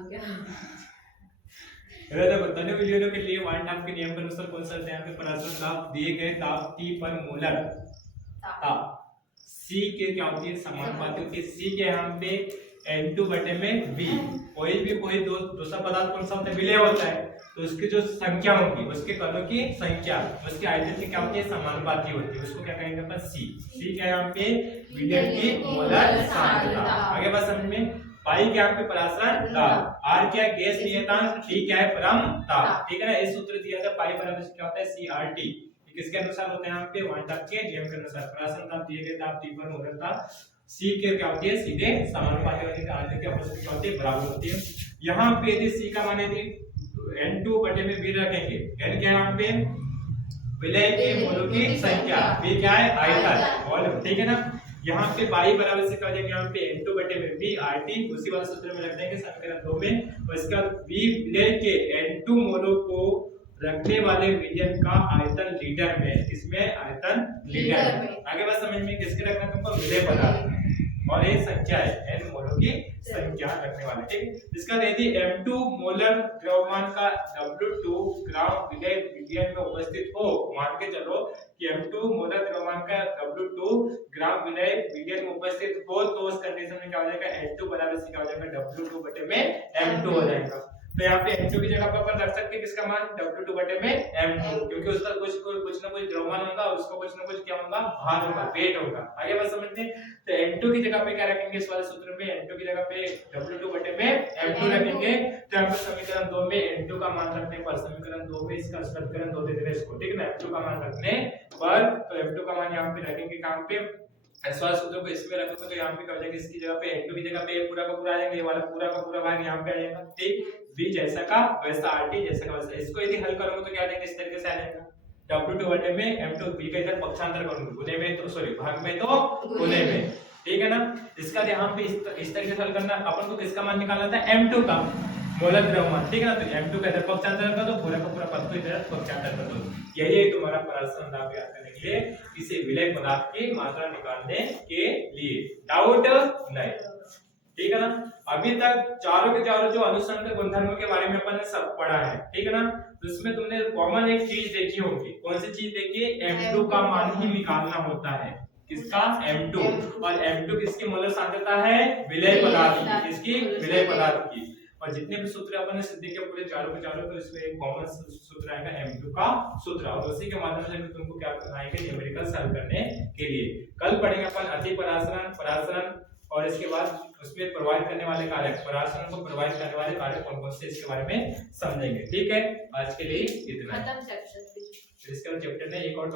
देखो दोनों वीडियो के लिए वन टाइम के नियम के अनुसार कौन सा यहाँ पे पराश्रय ताप दिए गए ताप T पर मोलर ताप C के क्या होती है समानुपाती होती है। C के यहाँ पे N2 बटे में V, कोई दूसरा पदार्थ कौन सा होता है विलय होता है तो उसकी जो संख्या होगी उसके कणों की संख्या उसके आयतन की क्या होती है समानुपाती होती है, उसको क्या कहेंगे अपन C क्या यहाँ पे विलयन की मोलर सांद्रता। आगे बात समझ में। पाई क्या पे पराश्रय ताप, R क्या गैस नियतांक, T क्या है परम ताप, ठीक है ना। इस सूत्र दिया था पाई बराबर क्या होता है CRT, किसके अनुसार होता है यहाँ पे वन टॉप के नियम के अनुसार पराश्रय ताप दिए गए ताप T पर मोलर ताप C के क्या होती है सीधे समानुपाती होती है, आयतन की अवस्था क्या होती है बराबर होती है। यहाँ पे यदि C का मान यदि N2 बटे में V रखेंगे, N क्या यहाँ पे विलय के मोलों की संख्या, V क्या है आयतन वॉल्यूम, ठीक है ना। यहाँ पे पाई बराबर से क्या हो जाएगा यहाँ पे N2 बटे में V RT, उसी वाले सूत्र में रख देंगे समीकरण 2 में। और इसके बाद V विलय के N2 मोलों को रखने वाले विलयन का आयतन लीटर में, किसमें आयतन लीटर में। आगे बात समझ में, किसके रखना तुमको विलय पदार्थ और ये संख्या है N मोलों की संख्या रखने वाले, ठीक। इसका यदि M2 मोलर द्रव्यमान का W2 ग्राम विलय विलयन में उपस्थित हो, मान के चलो कि M2 मोलर द्रव्यमान का W2 ग्राम विलय विलयन में उपस्थित हो तो उस कंडीशन में क्या हो जाएगा N2 बराबर से क्या हो जाएगा W2 बटे में M2 हो जाएगा। तो यहाँ पे M2 की जगह पर अपन रख सकते हैं किसका मान W2 बटे में M2, क्योंकि उसका कुछ ना कुछ द्रव्यमान होगा और उसका कुछ ना कुछ क्या होगा भार होगा वेट होगा। आगे बात समझते हैं। तो M2 की जगह पे क्या रखेंगे इस वाले सूत्र में M2 की जगह पे W2 बटे में M2 रखेंगे। तो यहाँ पे समीकरण 2 में M2 का मान रखने पर समीकरण 2 में इसका समीकरण 2 दे देंगे इसको, ठीक है ना। M2 का मान रखने पर तो M2 का मान यहाँ पे रखेंगे कहां पे इस वाले सूत्र को इसमें रखोगे तो यहाँ पे क्या हो जाएगा इसकी जगह पे N2 की जगह पे पूरा का पूरा आ जाएगा, ये वाला पूरा का पूरा भाग यहाँ पे आ जाएगा, ठीक। V जैसा का वैसा RT जैसा का वैसा। इसको यदि हल करोगे तो क्या आ जाएगा इस तरीके से आ जाएगा W2 बटे में M2, V का इधर पक्षांतर करूंगा गुने में तो सॉरी भाग में तो गुने में, ठीक है ना। इसका यहाँ पे इस तरीके से हल करना, अपन को किसका मान निकालना था M2 का मोलर द्रव्यमान, ठीक है ना। तो M2 का इधर पक्षांतर कर दो, पूरा का पूरा पद को इधर पक्षांतर कर दो। यही है तुम्हारा पराश्रय ताप ज्ञात करने के लिए, किसी विलय पदार्थ की मात्रा निकालने के लिए। डाउट नहीं, ठीक है ना। अभी तक चारों के चारों जो अनुसंधान गुणधर्मों के बारे में अपन ने सब पढ़ा है, ठीक है ना। तो इसमें तुमने कॉमन एक चीज देखी होगी, कौन सी चीज देखी है M2 का मान ही निकालना होता है, किसका M2। और M2 किसकी मोलर सांद्रता है विलय पदार्थ की, किसकी विलय पदार्थ की। और जितने भी सूत्र अपन ने सिद्ध किए पूरे चारों के चारों, तो इसमें एक कॉमन सूत्र आएगा M2 का सूत्र, और उसी के माध्यम से तुमको क्या बनाएंगे न्यूमेरिकल सॉल्व करने के लिए। कल पढ़ेंगे अपन अति परासरण और इसके बाद उसमें प्रभावित करने वाले कारक, परासरण को प्रभावित करने वाले कारक कौन कौन से इसके बारे में समझेंगे, ठीक है। आज के लिए इतना, इसका चैप्टर में एक और